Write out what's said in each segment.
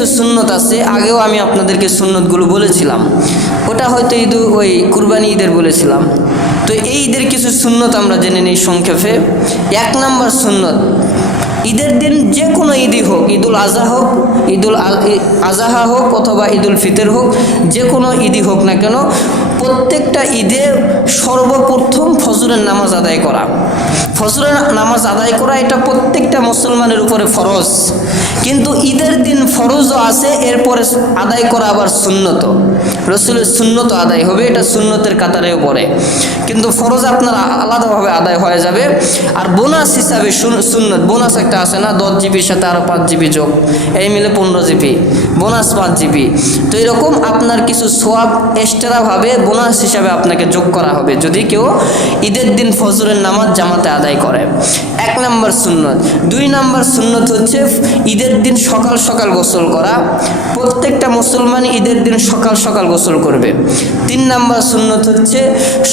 কিছু সুন্নত আছে, আগেও আমি আপনাদেরকে সুন্নতগুলো বলেছিলাম, ওটা হয়তো ওই কুরবানি ঈদের বলেছিলাম। তো এই ঈদের কিছু সুন্নত আমরা জেনে নিই সংক্ষেপে। 1 নম্বর সুন্নত, ঈদের দিন যে কোনো ঈদই হোক, ঈদুল আজহা হোক, ঈদুল আজহা হোক অথবা ঈদুল ফিতর হোক, যে কোনো ঈদই হোক না কেন, প্রত্যেকটা ঈদে সর্বপ্রথম ফজরের নামাজ আদায় করা। ফজরের নামাজ আদায় করা এটা প্রত্যেকটা মুসলমানের উপরে ফরজ, কিন্তু ঈদের দিন ফরজও আছে, এরপরে আদায় করা আবার সুন্নত, রসুলের সুন্নত আদায় হবে, এটা সুন্নতের কাতারেও পড়ে, কিন্তু ফরজ আপনার আলাদাভাবে আদায় হয়ে যাবে। আর বোনাস হিসাবে সুন্নত, বোনাস একটা আছে না, 10 জিবির সাথে আরও 5 জিবি যোগ, এই মিলে 15 জিবি, বোনাস 5 জিবি। তো এরকম আপনার কিছু সোয়াব এক্সট্রাভাবে বোনাস হিসাবে আপনাকে যোগ করা হবে যদি কেউ ঈদের দিন ফজরের নামাজ জামাতে আদায় করে। 1 নম্বর সুন্নত। 2 নম্বর সুন্নত হচ্ছে ঈদের দিন সকাল সকাল গোসল করা। প্রত্যেকটা মুসলমান ঈদের দিন সকাল সকাল গোসল করবে। 3 নম্বর সুন্নত হচ্ছে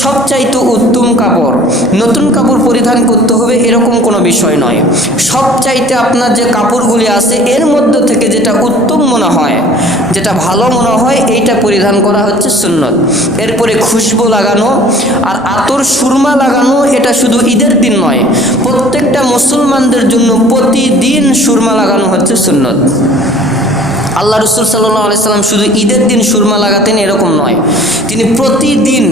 সবচাইতে উত্তম কাপড়, নতুন কাপড় পরিধান করতে হবে এরকম কোনো বিষয় নয়, সবচাইতে আপনার যে কাপড়গুলি আছে এর মধ্যে থেকে যেটা উত্তম মনে হয়, যেটা ভালো মনে হয়, এইটা পরিধান করা হচ্ছে সুন্নত। এরপরে খুশবু লাগানো আর আতর সুরমা লাগানো, এটা শুধু ঈদের দিন নয়, প্রত্যেকটা মুসলমানদের জন্য প্রতিদিন সুরমা লাগানো হচ্ছে সুন্নত। আল্লাহ রসুল সাল্লাল্লাহু আলাইহি সাল্লাম শুধু ঈদের দিন সুরমা লাগাতেন এরকম নয়, তিনি প্রতিদিন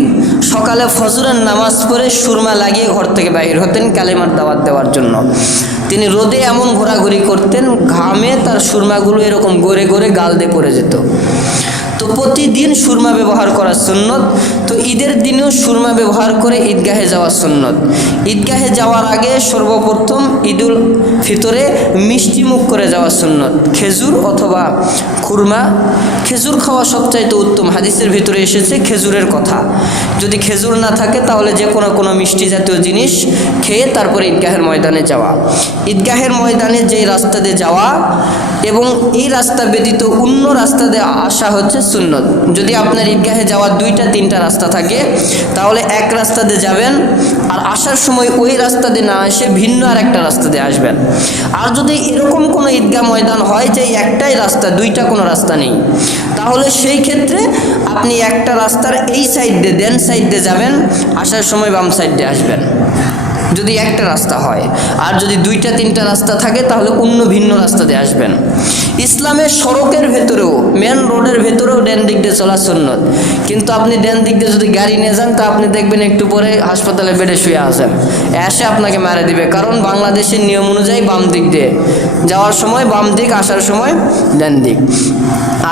সকালে ফজরের নামাজ পড়ে সুরমা লাগিয়ে ঘর থেকে বাইর হতেন কালেমার দাওয়াত দেওয়ার জন্য। তিনি রোদে এমন ঘোরাঘুরি করতেন, ঘামে তার সুরমাগুলো এরকম গড়ে গড়ে গাল দিয়ে পড়ে যেত। তো প্রতিদিন সুরমা ব্যবহার করা সুন্নত। তো ঈদের দিনেও সুরমা ব্যবহার করে ঈদগাহে যাওয়া সুন্নত। ঈদগাহে যাওয়ার আগে সর্বপ্রথম ঈদুল ফিতরে মিষ্টি মুখ করে যাওয়া সুন্নত, খেজুর অথবা খুরমা। খেজুর খাওয়া সবচাইতে উত্তম, হাদিসের ভিতরে এসেছে খেজুরের কথা। যদি খেজুর না থাকে তাহলে যে কোনো মিষ্টি জাতীয় জিনিস খেয়ে তারপরে ঈদগাহের ময়দানে যাওয়া। ঈদগাহের ময়দানে যেই রাস্তা দিয়ে যাওয়া এবং এই রাস্তা ব্যতীত অন্য রাস্তা দিয়ে আসা হচ্ছে সুন্নত। যদি আপনার ঈদগাহে যাওয়ার 2-3টা রাস্তা থাকে তাহলে এক রাস্তা দিয়ে যাবেন, আর আসার সময় ওই রাস্তা দিয়ে না এসে ভিন্ন আর একটা রাস্তা দিয়ে আসবেন। আর যদি এরকম কোনো ঈদগাহ ময়দান হয় যে একটাই রাস্তা, 2টা কোনো রাস্তা নেই, তাহলে সেই ক্ষেত্রে আপনি একটা রাস্তার এই সাইড দিয়ে দেন সাইড দিয়ে যাবেন, আসার সময় বাম সাইড দিয়ে আসবেন যদি একটা রাস্তা হয়। আর যদি 2-3টা রাস্তা থাকে তাহলে অন্য ভিন্ন রাস্তা দিয়ে আসবেন। ইসলামের সড়কের ভেতরেও, মেন রোডের ভেতরেও ডান দিক দিয়ে চলা সুন্নত, কিন্তু আপনি ডান দিক দিয়ে যদি গাড়ি নিয়ে যান তা আপনি দেখবেন একটু পরে হাসপাতালে বেডে শুয়ে আছেন, এসে আপনাকে মারা দিবে, কারণ বাংলাদেশের নিয়ম অনুযায়ী বাম দিক দিয়ে যাওয়ার সময় বাম দিক, আসার সময় ডান দিক।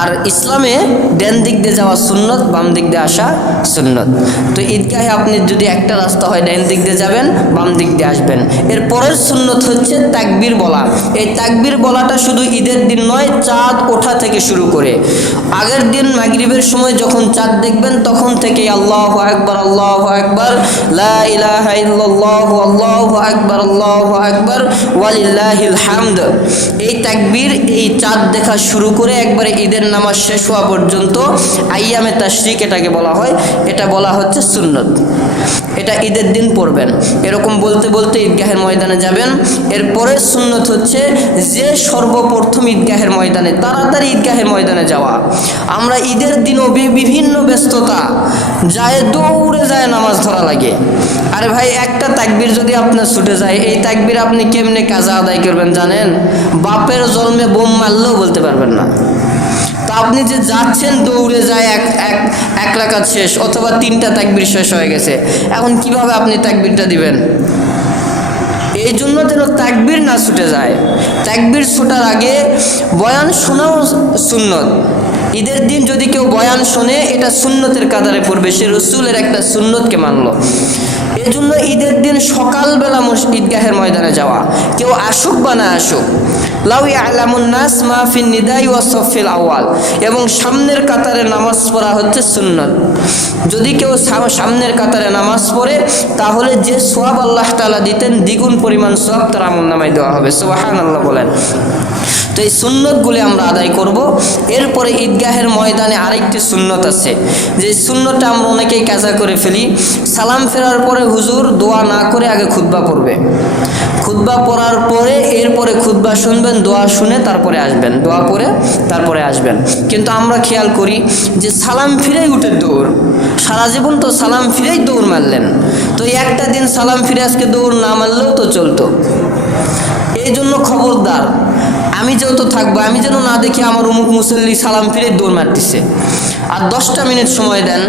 আর ইসলামে ডান দিক দিয়ে যাওয়া সুন্নত, বাম দিক দিয়ে আসা সুন্নত। তো ঈদগাহে আপনি যদি একটা রাস্তা হয় ডান দিক দিয়ে যাবেন, বাম দিক দিয়ে আসবেন। এর পরের সুন্নত হচ্ছে তাকবীর বলা। এই তাকবীর বলাটা শুধু ঈদের দিন নয়, চাঁদ ওঠা থেকে শুরু করে আগের দিন মাগরিবের সময় যখন চাঁদ দেখবেন তখন থেকে আল্লাহু আকবার, আল্লাহু আকবার, লা ইলাহা ইল্লাল্লাহু, আল্লাহু আকবার, আল্লাহু আকবার, ওয়ালিল্লাহিল হামদ, এই তাকবীর, এই চাঁদ দেখা শুরু করে একবারে ঈদের নামাজ শেষ হওয়া পর্যন্ত আইয়ামে তাশরিক এটাকে বলা হয়, এটা বলা হচ্ছে সুন্নত। এটা ঈদের দিন পড়বেন। এরকম বলতে বলতে ঈদগাহের ময়দানে যাবেন। এরপরে সুন্নত হচ্ছে যে সর্বপ্রথম ঈদগাহের ময়দানে, তাড়াতাড়ি ঈদগাহের ময়দানে যাওয়া। আমরা ঈদের দিনও বিভিন্ন ব্যস্ততা যায়, দৌড়ে যায় নামাজ ধরা লাগে। আরে ভাই, একটা তাকবীর যদি আপনার ছুটে যায়, এই তাকবীর আপনি কেমনে কাজা আদায় করবেন জানেন? বাপের জন্মে বোম মারলেও বলতে পারবেন না। তা আপনি যে যাচ্ছেন দৌড়ে যায়, এক রাকাত শেষ অথবা 3টা তাকবীর শেষ হয়ে গেছে, এখন কিভাবে আপনি তাকবীরটা দিবেন? এই জন্য যেন তাকবীর না ছুটে যায়। তাকবীর ছোটার আগে বয়ান শোনাও সুন্নত। ঈদের দিন যদি কেউ বয়ান শোনে এটা সুন্নতের কাতারে পড়বে, সে রসুলের একটা সুন্নতকে মানলো। এজন্য ঈদের দিন সকালবেলা ঈদগাহের ময়দানে যাওয়া, কেউ আসুক বা না আসুক, লাউ ইয়ালামুন নাস মা ফিন নিদাই ওয়া সাফিল আউয়াল, এবং সামনের কাতারে নামাজ পড়া হচ্ছে সুন্নত। যদি কেউ সামনের কাতারে নামাজ পড়ে তাহলে যে সওয়াব আল্লাহ তাআলা দিতেন দ্বিগুণ পরিমাণ সওয়াব তার আমলনামায় দেওয়া হবে। সুবহানাল্লাহ বলেন। তো এই সুন্নতগুলি আমরা আদায় করব। এরপরে ঈদগাহের ময়দানে আরেকটি সুন্নত আছে, যে সুন্নতটা আমরা অনেকেই কাজা করে ফেলি। সালাম ফেরার পরে হুজুর দোয়া না করে আগে খুতবা পড়বে, খুতবা পড়ার পরে এরপরে খুতবা শুনবে, করবেন, দোয়া শুনে তারপরে আসবেন, দোয়া করে তারপরে আসবেন। কিন্তু আমরা খেয়াল করি যে সালাম ফিরেই উঠে দৌড়, সারা জীবন তো সালাম ফিরেই দৌড় মারলেন, তো একটা দিন সালাম ফিরে আজকে দৌড় না মারলেও তো চলতো। এই জন্য খবরদার, আমি যেহেতু থাকবো, আমি যেন না দেখি আমার অমুক মুসল্লি সালাম ফিরে দৌড় মারতেছে। আর 10টা মিনিট সময় দেন,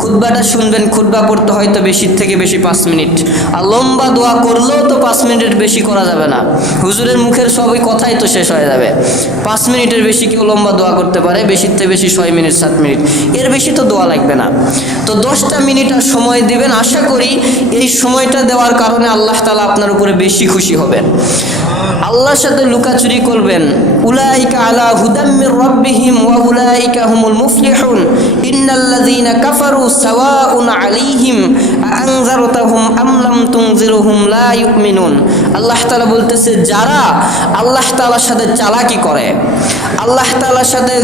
খুতবাটা শুনবেন। খুতবা পড়তে হয়তো বেশির থেকে বেশি 5 মিনিট, আর লম্বা দোয়া করলেও তো 5 মিনিটের বেশি করা যাবে না। হুজুরের মুখের সবই কথাই তো শেষ হয়ে যাবে। 5 মিনিটের বেশি কেউ লম্বা দোয়া করতে পারে, বেশির থেকে বেশি 6 মিনিট 7 মিনিট, এর বেশি তো দোয়া লাগবে না। তো 10টা মিনিট আর সময় দিবেন। আশা করি এই সময়টা দেওয়ার কারণে আল্লাহ তাআলা আপনার উপরে বেশি খুশি হবেন। আল্লাহর সাথে লুকাচুরি করবেন। উলাইকা আলা হুদাম মির রাব্বিহিম ওয়া উলাইকা হুমুল মুফলিহুন ইন্নাল্লাযীনা কাফারু সাওয়াউন আলাইহিম আনযারতাহুম আম লাম তুনজিরহুম লা ইউমিনুন। আল্লাহ তাআলা বলতেছে, যারা আল্লাহ তাআলার সাথে চালাকি করে, আল্লাহ তাআলার সাথে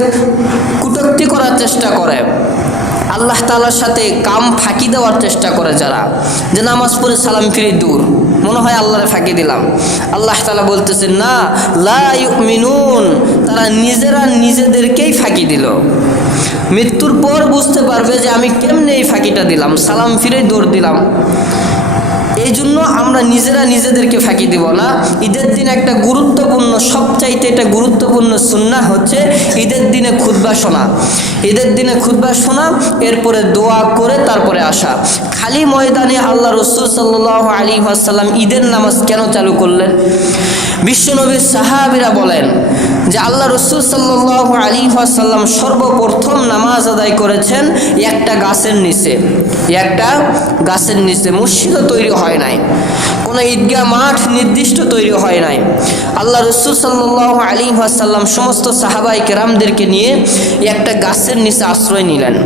কটূক্তি করার চেষ্টা করে, আল্লাহ তাআলার সাথে কাম ফাঁকি দেওয়ার চেষ্টা করে, যারা যে নামাজ পড়ে সালাম ফিরে দূর, মনে হয় আল্লাহরে ফাঁকি দিলাম, আল্লাহ তাআলা বলতেছেন না, লা ইউমিনুন, তারা নিজেরা নিজেদেরকেই ফাঁকি দিল। মৃত্যুর পর বুঝতে পারবে যে আমি কেমনে এই ফাঁকিটা দিলাম, সালাম ফিরে দৌড় দিলাম। এই জন্য আমরা নিজেরা নিজেদেরকে ফাঁকি দিব না। ঈদের দিন একটা গুরুত্বপূর্ণ, সবচাইতে এটা গুরুত্বপূর্ণ সুন্নাহ হচ্ছে ঈদের দিনে খুতবা শোনা। ঈদের দিনে খুতবা শোনা, এরপরে দোয়া করে তারপরে আসা। খালি ময়দানে আল্লাহ রাসূল সাল্লাল্লাহু আলাইহি ওয়াসাল্লাম ঈদের নামাজ কেন চালু করলেন? বিশ্বনবীর সাহাবীরা বলেন যে আল্লাহ রাসূল সাল্লাল্লাহু আলাইহি ওয়াসাল্লাম সর্বপ্রথম নামাজ আদায় করেছেন একটা গাছের নিচে, একটা গাছের নিচে। মসজিদও তৈরি হয় নাই, কোনো ঈদগাহ মাঠ নির্দিষ্ট তৈরি হয় নাই। আল্লাহ রাসূল সাল্লাল্লাহু আলাইহি ওয়াসাল্লাম সমস্ত সাহাবায়ে কেরামদেরকে নিয়ে একটা গাছের নিচে আশ্রয় নিলেন।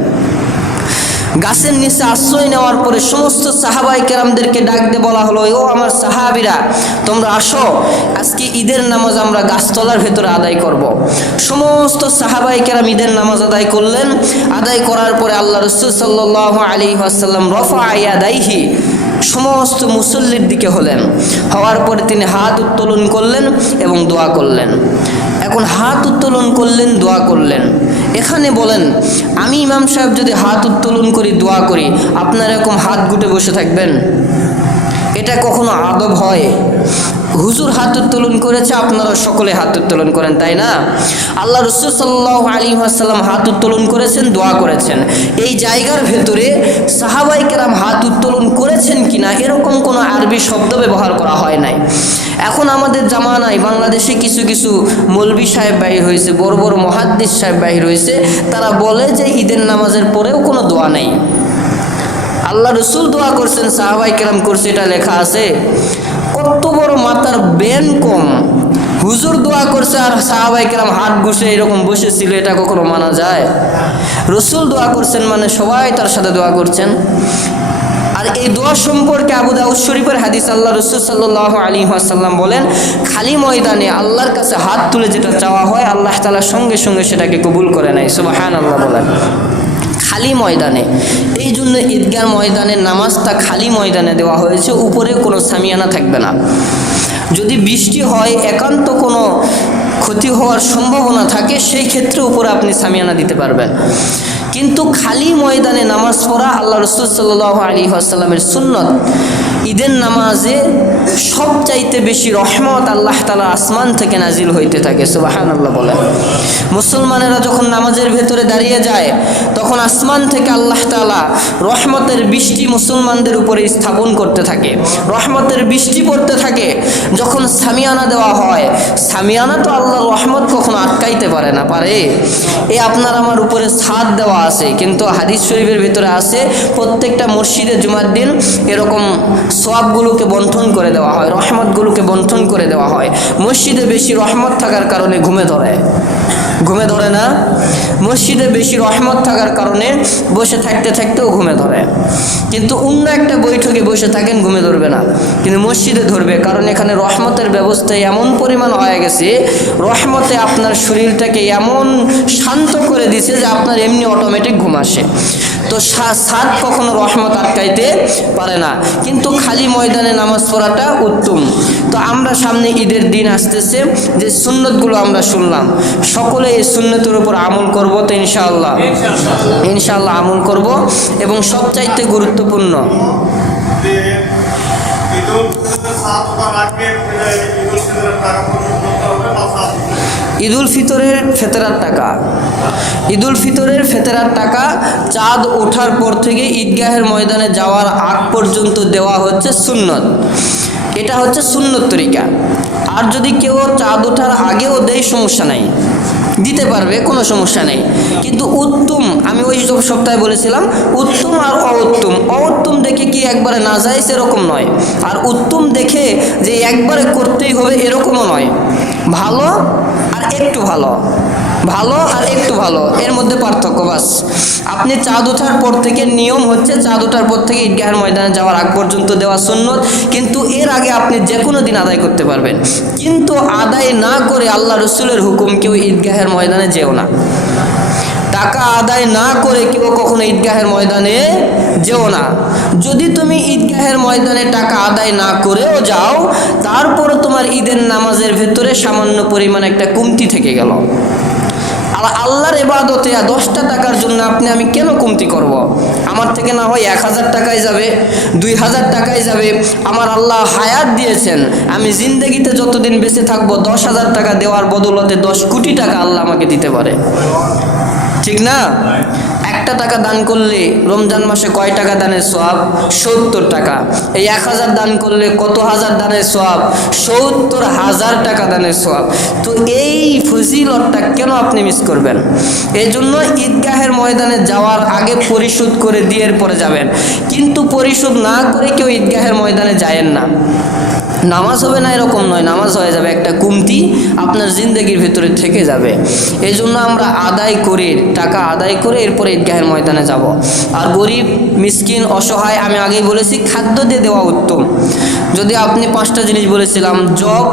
গাছের নিচে আশ্রয় নেওয়ার পরে সমস্ত সাহাবায়ে কেরামদেরকে ডাক দিয়ে বলা হলো, ও আমার সাহাবীরা, তোমরা আসো, আজকে ঈদের নামাজ আমরা গাছতলার ভেতরে আদায় করব। সমস্ত সাহাবায়ে কেরাম ঈদের নামাজ আদায় করলেন। আদায় করার পরে আল্লাহ রাসূল সাল্লাল্লাহু আলাইহি ওয়াসাল্লাম রফা ইয়াদাইহি, সমস্ত মুসল্লির দিকে হলেন। হওয়ার পরে তিনি হাত উত্তোলন করলেন এবং দোয়া করলেন। এখন হাত উত্তোলন করলেন, দোয়া করলেন। এখানে বলেন, আমি ইমাম সাহেব যদি হাত উত্তোলন করি, দোয়া করি, আপনারা এরকম হাত গুটে বসে থাকবেন? এটা কখনো আদব হয়? হুজুর হাত উত্তোলন করেছে, আপনারা সকলে হাত উত্তোলন করেন, তাই না? আল্লাহ রাসূল সাল্লাল্লাহু আলাইহি ওয়াসাল্লাম হাত উত্তোলন করেছেন, দোয়া করেছেন। এই জায়গার ভেতরে সাহাবায়ে কেরাম হাত উত্তোলন করেছেন কিনা এরকম কোনো আরবি শব্দ ব্যবহার করা হয় নাই। এখন আমাদের জামানায় বাংলাদেশে কিছু কিছু মৌলভী সাহেব বাহির হয়েছে, বড় বড় মুহাদ্দিস সাহেব বাহির হয়েছে, তারা বলে যে ঈদের নামাজের পরেও কোনো দোয়া নেই। আল্লাহ রাসূল দোয়া করছেন, সাহাবায়ে কেরাম করছে, এটা লেখা আছে। কত বড় মাথার বেন কম! হুজুর দোয়া করছে আর সাহাবায়ে কেরাম হাত ঘুষে এরকম বসেছিল, এটা কখনো মানা যায়? রাসূল দোয়া করছেন মানে সবাই তার সাথে দোয়া করছেন। আর এই দোয়া সম্পর্কে আবু দাউদ শরীফের হাদিস, আল্লাহ রাসূল সাল্লাল্লাহু আলাইহি ওয়াসাল্লাম বলেন, খালি ময়দানে আল্লাহর কাছে হাত তুলে যেটা চাওয়া হয়, আল্লাহ তাআলা সঙ্গে সঙ্গে সেটাকে কবুল করে নেয়। সুবহানাল্লাহ বলেন। খালি ময়দানে, এই জন্য ঈদগাহ ময়দানের নামাজটা খালি ময়দানে দেওয়া হয়েছে, উপরে কোনো সামিয়ানা থাকবে না। যদি বৃষ্টি হয়, একান্ত কোনো ক্ষতি হওয়ার সম্ভাবনা থাকে, সেই ক্ষেত্রে উপরে আপনি সামিয়ানা দিতে পারবেন। কিন্তু খালি ময়দানে নামাজ পড়া আল্লাহ রাসূল সাল্লাল্লাহু আলাইহি ওয়াসাল্লামের সুন্নত। ঈদের নামাজে সবচাইতে বেশি রহমত আল্লাহ তাআলা আসমান থেকে নাজিল হইতে থাকে। সুবহানাল্লাহ বলেন। মুসলমানেরা যখন নামাজের ভেতরে দাঁড়িয়ে যায়, তখন আসমান থেকে আল্লাহ তাআলা রহমতের বৃষ্টি মুসলমানদের উপরে স্থাপন করতে থাকে, রহমতের বৃষ্টি পড়তে থাকে। যখন সামিয়ানা দেওয়া হয়, সামিয়ানা তো আল্লাহর রহমত কখনো আটকাইতে পারে না, পারে? এই আপনার আমার উপরে ছাদ দেওয়া আছে, কিন্তু হাদিস শরীফের ভিতরে আছে প্রত্যেকটা মসজিদে জুমার দিন এরকম সওয়াবগুলোকে বন্টন করে দেওয়া হয়, রহমতগুলোকে বন্টন করে দেওয়া হয়। মসজিদে বেশি রহমত থাকার কারণে ঘুমে ধরে, ঘুমে ধরে না? মসজিদে বেশি রহমত থাকার কারণে বসে থাকতে থাকতেও ঘুমে ধরে। কিন্তু অন্য একটা বৈঠকে বসে থাকেন, ঘুমে ধরবে না, কিন্তু মসজিদে ধরবে, কারণ এখানে রহমতের ব্যবস্থা এমন পরিমাণ হয়ে গেছে, রহমতে আপনার শরীরটাকে এমন শান্ত করে দিছে যে আপনার এমনি অটোমেটিক ঘুম আসে। তো সাদ কখনো রহমত আটকাইতে পারে না। কিন্তু খালি ময়দানে নামাজ পড়াটা উত্তম। তো আমরা সামনে ঈদের দিন আসতেছে, যে সুন্নতগুলো আমরা শুনলাম, সকলে এই সুন্নতের উপর আমল করব তো ইনশাআল্লাহ ইনশাআল্লাহ আমল করব। এবং সবচাইতে গুরুত্বপূর্ণ ঈদুল ফিতরের ফেতরার টাকা, ঈদুল ফিতরের ফেতরার টাকা চাঁদ ওঠার পর থেকে ঈদগাহের ময়দানে যাওয়ার আগ পর্যন্ত দেওয়া হচ্ছে সুন্নত। এটা হচ্ছে সুন্নত তরিকা। আর যদি কেউ চাঁদ ওঠার আগেও দেয় সমস্যা নাই, দিতে পারবে, কোনো সমস্যা নেই। কিন্তু উত্তম, আমি ওই সপ্তাহে বলেছিলাম, উত্তম আর অউত্তম দেখে কি একবারে না যায় সেরকম নয়, আর উত্তম দেখে যে একবারে করতেই হবে এরকমও নয়। ভালো আর একটু ভালো, ভালো আর একটু ভালো, এর মধ্যে পার্থক্য বাস। আপনি চাঁদ ওঠার পর থেকে, নিয়ম হচ্ছে চাঁদ ওঠার পর থেকে ঈদগাহের ময়দানে যাওয়ার আগ পর্যন্ত দেওয়া সুন্নত, কিন্তু এর আগে আপনি যে কোনো দিন আদায় করতে পারবেন। কিন্তু আদায় না করে আল্লাহ রসুলের হুকুম, কেউ ঈদগাহের ময়দানে যেও না। টাকা আদায় না করে কেউ কখনো ঈদগাহের ময়দানে যেও না। যদি তুমি ঈদগাহের ময়দানে টাকা আদায় না করেও যাও, তারপরে তোমার ঈদের নামাজের ভেতরে সামান্য পরিমাণ একটা কমতি থেকে গেল। আর আল্লাহর ইবাদতে 10টা টাকার জন্য আমি কেন কমতি করব? আমার থেকে না হয় 1000 টাকায় যাবে, 2000 টাকায় যাবে। আমার আল্লাহ হায়াত দিয়েছেন, আমি জিন্দেগিতে যতদিন বেঁচে থাকবো 10,000 টাকা দেওয়ার বদলতে 10 কোটি টাকা আল্লাহ আমাকে দিতে পারে, ঠিক না? একটা টাকা দান করলে রমজান মাসে কয় টাকা দানের সওয়াব? 70 টাকা। এই 1000 দান করলে কত হাজার দানের সওয়াব? 70,000 টাকা দানের সওয়াব। তো এই ফজিলতটা কেন আপনি মিস করবেন? এই জন্য ঈদগাহের ময়দানে যাওয়ার আগে পরিশোধ করে দিয়ে পরে যাবেন। কিন্তু পরিশোধ না করে কেউ ঈদগাহের ময়দানে যায়েন না। নামাজ হবে না এরকম নয়, নামাজ হয়ে যাবে, একটা কমতি আপনার জিন্দগির ভেতরে থেকে যাবে। এই জন্য আমরা আদায় করে, টাকা আদায় করে এরপরে ঈদগাহের ময়দানে যাব। আর গরিব, মিসকিন, অসহায়, আমি আগেই বলেছি খাদ্য দিয়ে দেওয়া উত্তম। যদি আপনি 5টা জিনিস বলেছিলাম, জব,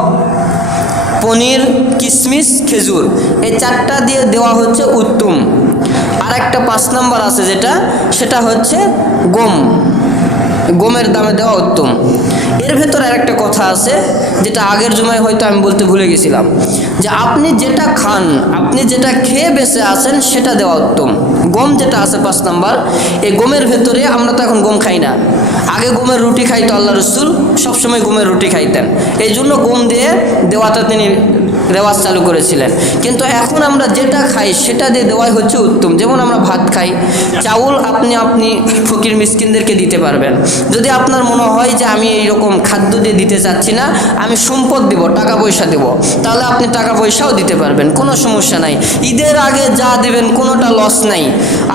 পনির, কিশমিশ, খেজুর, এই 4টা দিয়ে দেওয়া হচ্ছে উত্তম। আর একটা 5 নাম্বার আছে সেটা হচ্ছে গম, গমের দামে দেওয়া উত্তম। এর ভেতরে আরেকটা কথা আছে, যেটা আগের জুমায় হয়তো আমি বলতে ভুলে গেছিলাম, যে আপনি যেটা খান, আপনি যেটা খেয়ে বেঁচে আছেন সেটা দেওয়া উত্তম। গম যেটা আছে 5 নাম্বার, এই গমের ভেতরে, আমরা তো এখন গম খাই না, আগে গমের রুটি খাইতো আল্লাহ রসুল, সবসময় গমের রুটি খাইতেন, এই জন্য গম দিয়ে দেওয়াটা তিনি রেওয়াজ চালু করেছিলেন। কিন্তু এখন আমরা যেটা খাই সেটা দিয়ে দেওয়াই হচ্ছে উত্তম। যেমন আমরা ভাত খাই, চাউল আপনি ফকির মিসকিনদেরকে দিতে পারবেন। যদি আপনার মনে হয় যে আমি এইরকম খাদ্য দিয়ে দিতে চাচ্ছি না, আমি সম্পদ দেব, টাকা পয়সা দেব, তাহলে আপনি টাকা পয়সাও দিতে পারবেন, কোনো সমস্যা নাই। ঈদের আগে যা দেবেন কোনোটা লস নাই।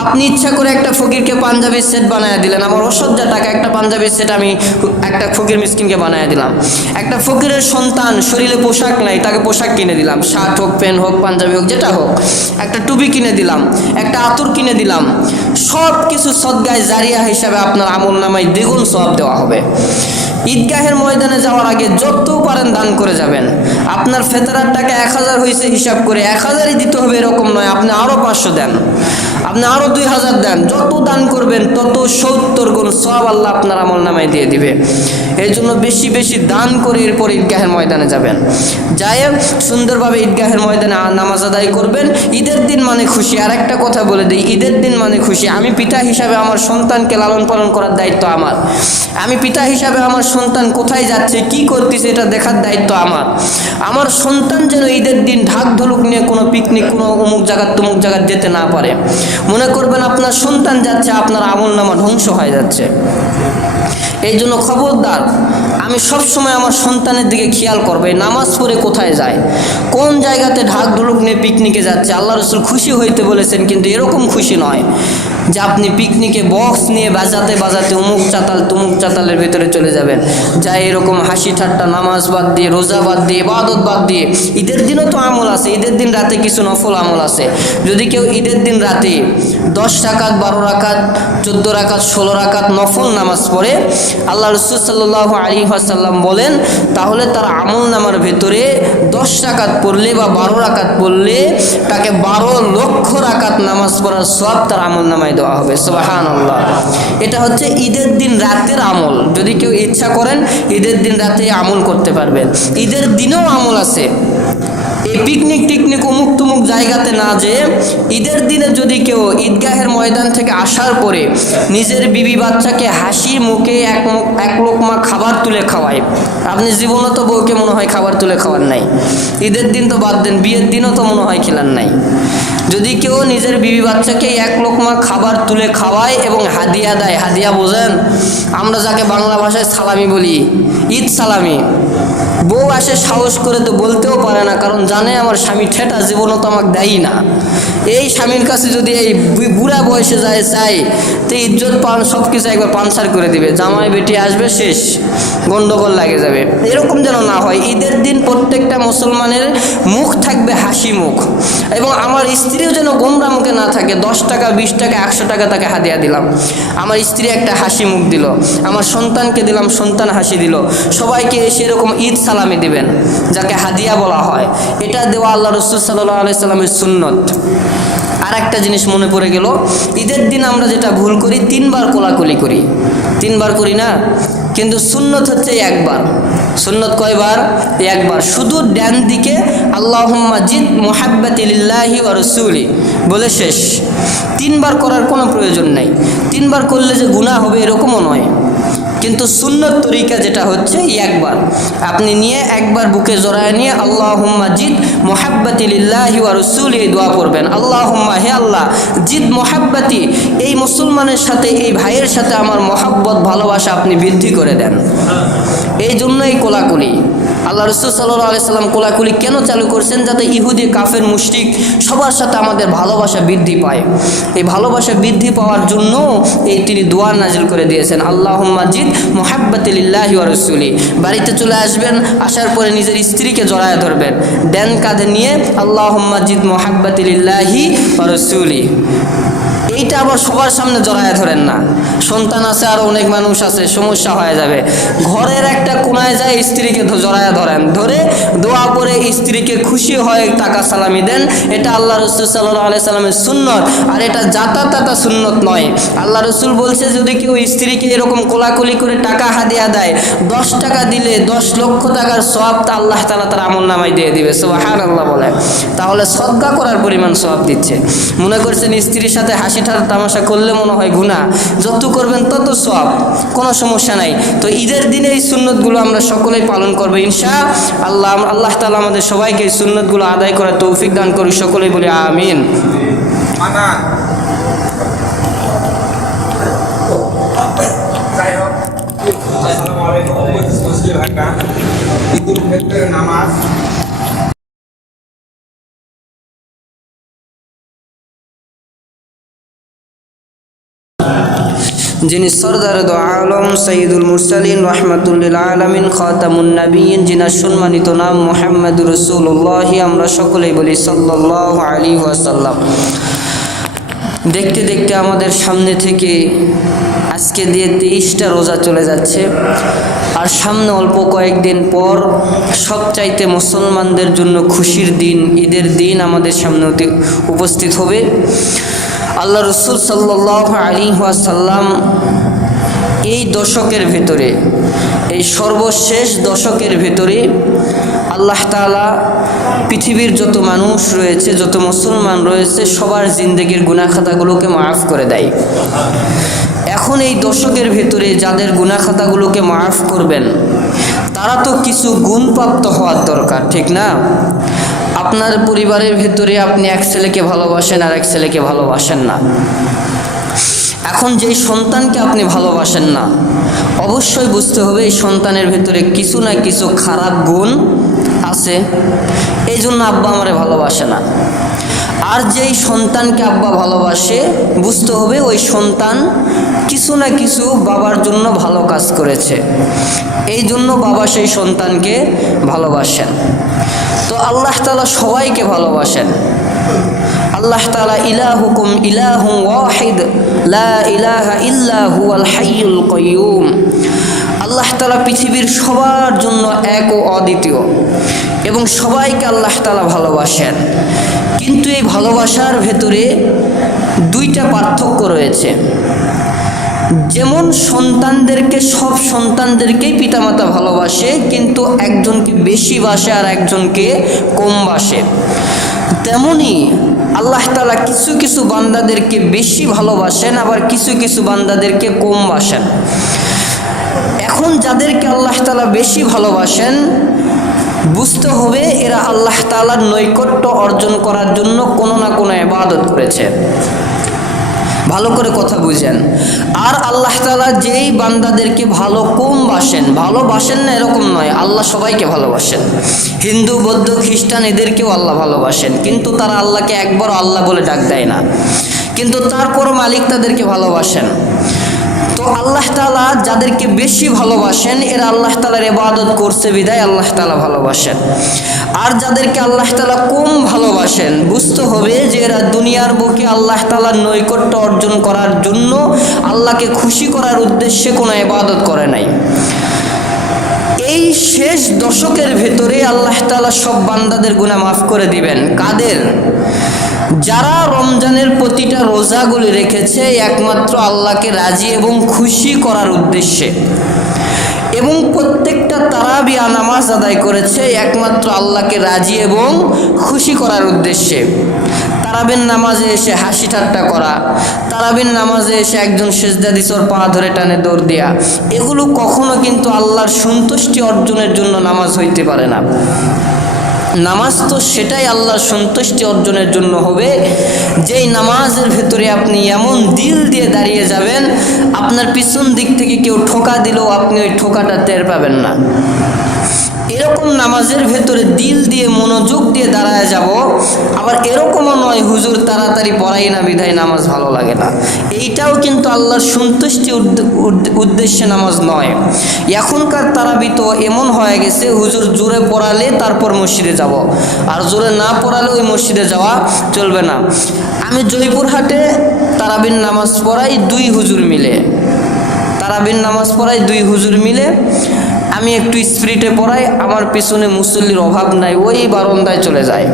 আপনি ইচ্ছা করে একটা ফকিরকে পাঞ্জাবির সেট বানায় দিলেন, আমার অসহ্য টাকা একটা পাঞ্জাবির সেট আমি একটা ফকির মিসকিনকে বানায় দিলাম। একটা ফকিরের সন্তান, শরীরে পোশাক নাই, তাকে পোশাক কিনে দিলাম, শার্ট হোক, প্যান্ট হোক, পাঞ্জাবি হোক, যেটা হোক, একটা টুপি কিনে দিলাম, একটা আতর কিনে দিলাম, সব কিছু সদগায়ে জারিয়া হিসাবে আপনার আমল নামায় দ্বিগুণ সওয়াব দেওয়া হবে। ঈদগাহের ময়দানে যাওয়ার আগে যত পারেন দান করে যাবেন। আপনার ফেতরার টাকা 1000 হয়েছে হিসাব করে 1000ই দিতে হবে এরকম নয়, আপনি আরও 500 দেন, আপনি আরও 2000 দেন। যত দান করবেন তত 70 গুণ সওয়াব আল্লাহ আপনার আমল নামায় দিয়ে দিবে। এই জন্য বেশি বেশি দান করে এরপর ঈদগাহের ময়দানে যাবেন, যায় সুন্দরভাবে ঈদগাহের ময়দানে নামাজ আদায় করবেন। ঈদের দিন মানে খুশি। আর একটা কথা বলে দিই, ঈদের দিন মানে খুশি। আমি পিতা হিসাবে আমার সন্তানকে লালন পালন করার দায়িত্ব আমার। আমি পিতা হিসাবে আমার সন্তান কোথায় যাচ্ছে, কি করতেছে, এটা দেখার দায়িত্ব আমার। আমার সন্তান যেন ঈদের দিন ঢাক ঢোলক নিয়ে কোনো পিকনিক, কোনো অমুক জায়গার তমুক জায়গায় যেতে না পারে। মনে করবেন আপনার সন্তান যাচ্ছে, আপনার আমল নামা ধ্বংস হয়ে যাচ্ছে। এই জন্য খবরদার, আমি সবসময় আমার সন্তানের দিকে খেয়াল করবো, নামাজ পড়ে কোথায় যায়, কোন জায়গাতে ঢাক ঢোলক নিয়ে পিকনিকে যাচ্ছে। আল্লাহ রসুল খুশি হইতে বলেছেন, কিন্তু এরকম খুশি নয় যে আপনি পিকনিকে বক্স নিয়ে বাজাতে বাজাতে অমুক চাতাল তুমুক চাতালের ভিতরে চলে যাবেন, যাই এরকম হাসি ঠাট্টা, নামাজ বাদ দিয়ে, রোজা বাদ দিয়ে, ইবাদত বাদ দিয়ে। ঈদের দিনও তো আমল আছে, ঈদের দিন রাতে কিছু নফল আমল আছে। যদি কেউ ঈদের দিন রাতে 10 রাকাত, 12 রাকাত, 14 রাকাত, 16 রাকাত নফল নামাজ পড়ে, আল্লাহ রাসূল সাল্লাল্লাহু আলাইহি ওয়াসাল্লাম বলেন, তাহলে তার আমল নামার ভেতরে 10 রাকাত পড়লে বা 12 রাকাত পড়লে তাকে 12 লক্ষ রাকাত নামাজ পড়ার সওয়াব তার আমল নামায় দেওয়া হবে। সুবহানাল্লাহ। এটা হচ্ছে ঈদের দিন রাতের আমল। যদি কেউ ইচ্ছা করেন ঈদের দিন রাতে আমল করতে পারবেন। ঈদের দিনেও আমল আছে। এই পিকনিক টিকনিক অমুক তুমুক জায়গাতে না যেয়ে ঈদের দিনে যদি কেউ ঈদগাহের ময়দান থেকে আসার পরে নিজের বিবি বাচ্চাকে হাসি মুখে এক লোকমা খাবার তুলে খাওয়ায়, আপনি জীবনে তো বউকে মনে হয় খাবার তুলে খাওয়ার নাই, ঈদের দিন তো বাদ দেন, বিয়ের দিনও তো মনে হয় খেলার নাই। যদি কেউ নিজের বিবি বাচ্চাকে এক লোকমা খাবার তুলে খাওয়ায় এবং হাদিয়া দেয়, হাদিয়া বোঝেন, আমরা যাকে বাংলা ভাষায় সালামি বলি, ঈদ সালামি, বউ আসে সাহস করে তো বলতেও পারে না, কারণ জানে আমার স্বামী ঠেটা, জীবনও তো আমাকে দেয়ই না। এই স্বামীর কাছে যদি এই বুড়া বয়সে যায় চাই তো ইজ্জত পান সব কিছু একবার পানসার করে দিবে, জামাই বেটি আসবে শেষ, গন্ডগোল লাগে যাবে। এরকম যেন না হয়। ঈদের দিন প্রত্যেকটা মুসলমানের মুখ থাকবে হাসি মুখ, এবং আমার স্ত্রীও যেন গোমরা মুখে না থাকে। 10 টাকা 20 টাকা 100 টাকা তাকে হাদিয়া দিলাম, আমার স্ত্রী একটা হাসি মুখ দিল, আমার সন্তানকে দিলাম, সন্তান হাসি দিল। সবাইকে সেরকম ঈদ সালামি দিবেন, যাকে হাদিয়া বলা হয়। এটা দেওয়া আল্লাহ রাসূল সাল্লাল্লাহু আলাইহি সাল্লামের সুন্নত। আর একটা জিনিস মনে পড়ে গেল, ঈদের দিন আমরা যেটা ভুল করি 3 বার কোলাকুলি করি, 3 বার করি না, কিন্তু সুন্নত হচ্ছে একবার। সুন্নত কয়বার? একবার। শুধু ডান দিকে আল্লাহুম্মা জিদ মুহাব্বাতি লিল্লাহি ওয়া রাসূলি বলে শেষ। 3 বার করার কোনো প্রয়োজন নাই। 3 বার করলে যে গুনাহ হবে এরকমও নয়, কিন্তু সুন্নত তরিকা যেটা হচ্ছে একবার আপনি নিয়ে একবার বুকে জড়ায় নিয়ে আল্লাহুম্মা জিদ মুহাব্বাতি লিল্লাহি ওয়া রাসূলি এই দোয়া পড়বেন। আল্লাহুম্মা, হে আল্লাহ, জিদ মুহাব্বাতি, এই মুসলমানের সাথে এই ভাইয়ের সাথে আমার মহাব্বত ভালোবাসা আপনি বৃদ্ধি করে দেন। এই জন্যই কোলাকুলি। আল্লাহ রাসূল সাল্লাল্লাহু আলাইহি সাল্লাম কোলাকুলি কেন চালু করছেন? যাতে ইহুদি কাফের মুশরিক সবার সাথে আমাদের ভালোবাসা বৃদ্ধি পায়। এই ভালোবাসা বৃদ্ধি পাওয়ার জন্য এই তিনি দোয়া নাজিল করে দিয়েছেন, আল্লাহুম্মা জিদ মুহাব্বাতি লিল্লাহি ওয়া রাসূলি। বাড়িতে চলে আসবেন, আসার পরে নিজের স্ত্রীকে জড়ায় ধরবেন, ডান কাঁধে নিয়ে আল্লাহুম্মা জিদ মুহাব্বাতি লিল্লাহি ওয়া রাসূলি। এইটা আবার সবার সামনে জড়ায় ধরেন না, সন্তান আছে আর অনেক মানুষ আছে, সমস্যা হয়ে যাবে। ঘরের একটা কোনায় যায় স্ত্রীকে জড়ায় ধরেন, ধরে দোয়া করে স্ত্রীকে খুশি হয়ে টাকা সালামি দেন। এটা আল্লাহ রাসূল সাল্লাল্লাহু আলাইহি সাল্লামের সুন্নত, আর এটা জাতা তাতা সুন্নত নয়। আল্লাহ রাসূল বলছে যদি কেউ স্ত্রীকে এরকম কোলাকুলি করে টাকা হাদিয়া দেয়, 10 টাকা দিলে 10 লক্ষ টাকার সওয়াব তা আল্লাহ তাআলা তার আমলনামায় দিয়ে দিবে। সুবহানাল্লাহ বলে, তাহলে সদকা করার পরিমাণ সওয়াব দিচ্ছে। মনে করছেন স্ত্রীর সাথে হাসি তামাশা করলে মনে হয় গুনাহ, যত করবেন তত সওয়াব, কোনো সমস্যা নাই। তো ঈদের দিনে এই সুন্নতগুলো আমরা সকলেই পালন করব ইনশাআল্লাহ। আল্লাহ তাআলা আমাদের সবাইকে এই সুন্নতগুলো আদায় করার তৌফিক দান করুন, সকলেই বলি আমিন। আসসালামু আলাইকুম। নামাজ যিনি সরদার দো আলম সঈদুল মুরসালিন রহমাতুল্লিল আলমিন খাতামুন নবীন, যিনার সম্মানিত নাম মুহাম্মদুর রাসূলুল্লাহ, আমরা সকলেই বলি সাল্লাল্লাহু আলাইহি ওয়াসাল্লাম। দেখতে দেখতে আমাদের সামনে থেকে আজকে দিয়ে 23টা রোজা চলে যাচ্ছে, আর সামনে অল্প কয়েকদিন পর সবচাইতে মুসলমানদের জন্য খুশির দিন, ঈদের দিন আমাদের সামনে উপস্থিত হবে। আল্লাহ রাসূল সাল্লাল্লাহু আলাইহি ওয়াসাল্লাম এই দশকের ভেতরে, এই সর্বশেষ দশকের ভেতরে আল্লাহ তাআলা পৃথিবীর যত মানুষ রয়েছে, যত মুসলমান রয়েছে, সবার জিন্দেগির গুনাহ খাতাগুলোকে মাফ করে দেয়। এখন এই দশকের ভেতরে যাদের গুনাহ খাতাগুলোকে মাফ করবেন তারা তো কিছু গুণপ্রাপ্ত হওয়ার দরকার, ঠিক না? আপনার পরিবারের ভেতরে আপনি এক ছেলেকে ভালোবাসেন আর এক ছেলেকে ভালোবাসেন না। এখন যেই সন্তানকে আপনি ভালোবাসেন না, অবশ্যই বুঝতে হবে এই সন্তানের ভেতরে কিছু না কিছু খারাপ গুণ আছে, এই জন্য আব্বা আমারে ভালোবাসে না। আর যেই সন্তানকে আব্বা ভালোবাসে, বুঝতে হবে ওই সন্তান কিছু না কিছু বাবার জন্য ভালো কাজ করেছে, এই জন্য বাবা সেই সন্তানকে ভালোবাসেন। তো আল্লাহ তাআলা সবাইকে ভালোবাসেন। আল্লাহ তাআলা ইলাহুকুম ইলাহুন ওয়াহিদ লা ইলাহা ইল্লা হুয়াল হাইয়ুল কাইয়্যুম। আল্লাহ তাআলা পৃথিবীর সবার জন্য এক ও অদ্বিতীয় এবং সবাইকে আল্লাহ তাআলা ভালোবাসেন। কিন্তু এই ভালোবাসার ভেতরে দুইটা পার্থক্য রয়েছে। যেমন সন্তানদেরকে, সব সন্তানদেরকেই পিতামাতা ভালোবাসে, কিন্তু একজনকে বেশি বাসে আর একজনকে কম বাসে। তেমনি আল্লাহ তাআলা কিছু কিছু বান্দাদেরকে বেশি ভালোবাসেন, আবার কিছু কিছু বান্দাদেরকে কম বাসেন। এখন যাদেরকে আল্লাহ তাআলা বেশি ভালোবাসেন, বুঝতে হবে এরা আল্লাহ তাআলার নৈকট্য অর্জন করার জন্য কোনো না কোনো ইবাদত করেছে। ভালো করে কথা বুঝেন। আর আল্লাহ তাআলা যেই বান্দাদেরকে কম বাসেন, ভালোবাসেন না এরকম নয়, আল্লাহ সবাইকে ভালোবাসেন। হিন্দু, বৌদ্ধ, খ্রিস্টান এদেরকেও আল্লাহ ভালোবাসেন, কিন্তু তারা আল্লাহকে একবারও আল্লাহ বলে ডাক দেয় না, কিন্তু তারপরও মালিক তাদেরকে ভালোবাসেন। তো আল্লাহ তাআলা যাদেরকে বেশি ভালোবাসেন এরা আল্লাহ তাআলার ইবাদত করছে বিধায় আল্লাহ তাআলা ভালোবাসেন। আর যাদেরকে আল্লাহ তাআলা কম ভালোবাসেন, বুঝতে হবে যে এরা দুনিয়ার বুকে আল্লাহ তাআলার নৈকট্য অর্জন করার জন্য, আল্লাহকে খুশি করার উদ্দেশ্যে কোনো ইবাদত করে নাই। এই শেষ দশকের ভেতরে আল্লাহ তাআলা সব বান্দাদের গুনাহ মাফ করে দিবেন। কাদের? যারা রমজানের প্রতিটা রোজাগুলি রেখেছে একমাত্র আল্লাহকে রাজি এবং খুশি করার উদ্দেশ্যে, এবং প্রত্যেকটা তারাবিয়া নামাজ আদায় করেছে একমাত্র আল্লাহকে রাজি এবং খুশি করার উদ্দেশ্যে। তারাবির নামাজে এসে হাসি ঠাট্টা করা, তারাবির নামাজে এসে একজন সেজদা দিছে ওর পা ধরে টানে দৌড় দেয়া, এগুলো কখনো কিন্তু আল্লাহর সন্তুষ্টি অর্জনের জন্য নামাজ হইতে পারে না। নামাজ তো সেটাই আল্লাহর সন্তুষ্টি অর্জনের জন্য হবে যেই নামাজের ভেতরে আপনি এমন দিল দিয়ে দাঁড়িয়ে যাবেন, আপনার পিছন দিক থেকে কেউ ঠোকা দিলেও আপনি ওই ঠোকাটা টের পাবেন না। এরকম নামাজের ভেতরে দিল দিয়ে মনোযোগ দিয়ে দাঁড়ায় যাব। আবার এরকমও নয় হুজুর তাড়াতাড়ি পড়াই না বিধায় নামাজ ভালো লাগে না, এইটাও কিন্তু আল্লাহর সন্তুষ্টি উদ্দেশ্যে নামাজ নয়। এখনকার তারাবি তো এমন হয়ে গেছে, হুজুর জোরে পড়ালে তারপর মসজিদে যাব, আর জোরে না পড়ালে ওই মসজিদে যাওয়া চলবে না। আমি জয়পুরহাটে তারাবির নামাজ পড়াই দুই হুজুর মিলে, তারাবির নামাজ পড়াই দুই হুজুর মিলে। আমি একটু স্পিরিটে পড়াই, আমার পিছনে মুসল্লির অভাব নাই, ওই বারান্দায় চলে যায়।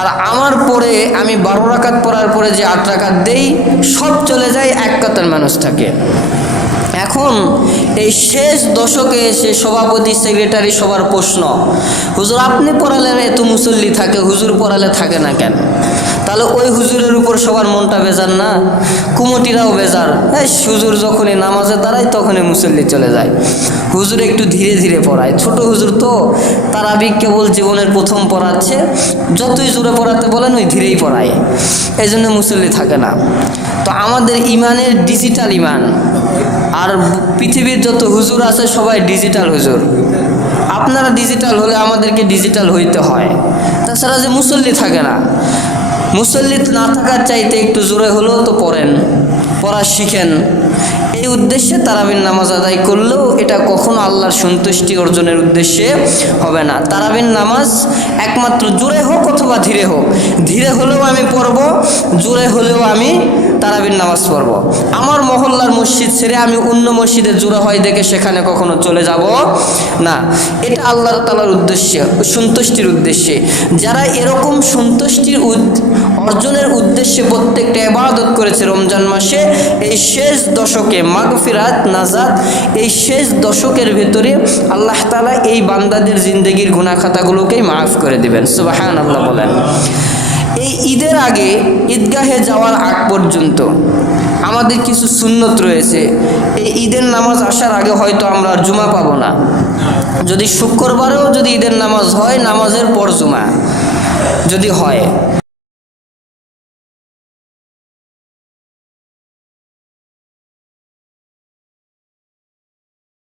আর আমার পরে আমি 12 রাকাত পড়ার পরে যে 8 রাকাত দেই, সব চলে যায়, এক কাতার মানুষ থাকে। এখন এই শেষ দশকে এসে সভাপতি, সেক্রেটারি সবার প্রশ্ন, হুজুর আপনি পড়ালে এত মুসল্লি থাকে, হুজুর পড়ালে থাকে না কেন? তাহলে ওই হুজুরের উপর সবার মনটা বেজার না? কুমটিরাও বেজার, এই হুজুর যখনই নামাজে দাঁড়ায় তখনই মুসল্লি চলে যায়। হুজুর একটু ধীরে ধীরে পড়ায়, ছোট হুজুর তো, তারাবি কেবল জীবনের প্রথম পড়াচ্ছে, যতই জোরে পড়াতে বলেন ওই ধীরেই পড়ায়, এই জন্য মুসল্লি থাকে না। তো আমাদের ইমানের ডিজিটাল ইমান, আর পৃথিবীর যত হুজুর আছে সবাই ডিজিটাল হুজুর। আপনারা ডিজিটাল হলে আমাদেরকে ডিজিটাল হইতে হয়, তাছাড়া যে মুসল্লি থাকে না। মুসল্লি না থাকার চাইতে একটু জোরে হলেও তো পড়েন, পড়া শিখেন। এই উদ্দেশ্যে তারাবির নামাজ আদায় করলেও এটা কখনো আল্লাহর সন্তুষ্টি অর্জনের উদ্দেশ্যে হবে না। তারাবির নামাজ একমাত্র জোরে হোক অথবা ধীরে হোক, ধীরে হলেও আমি পড়ব, জোরে হলেও আমি তারাবির নামাজ পড়ব। আমার মহল্লার মসজিদ ছেড়ে আমি অন্য মসজিদে জোরে হয় দেখে সেখানে কখনো চলে যাব না। এটা আল্লাহ তাআলার উদ্দেশ্যে, সন্তুষ্টির উদ্দেশ্যে। যারা এরকম সন্তুষ্টির অর্জনের উদ্দেশ্যে প্রত্যেকটা ইবাদত করেছে রমজান মাসে, এই শেষ দশকে মাগফিরাত, নাজাত, এই শেষ দশকের ভেতরে আল্লাহ তাআলা এই বান্দাদের জিন্দেগির গুনাহ খাতাগুলোকেই মাফ করে দিবেন। সুবহানাল্লাহ বলেন। এই ঈদের আগে ঈদগাহে যাওয়ার আগ পর্যন্ত আমাদের কিছু সুন্নত রয়েছে। এই ঈদের নামাজ আসার আগে হয়তো আমরা জুমা পাবো না, যদি শুক্রবারেও যদি ঈদের নামাজ হয়, নামাজের পর জুমা যদি হয়,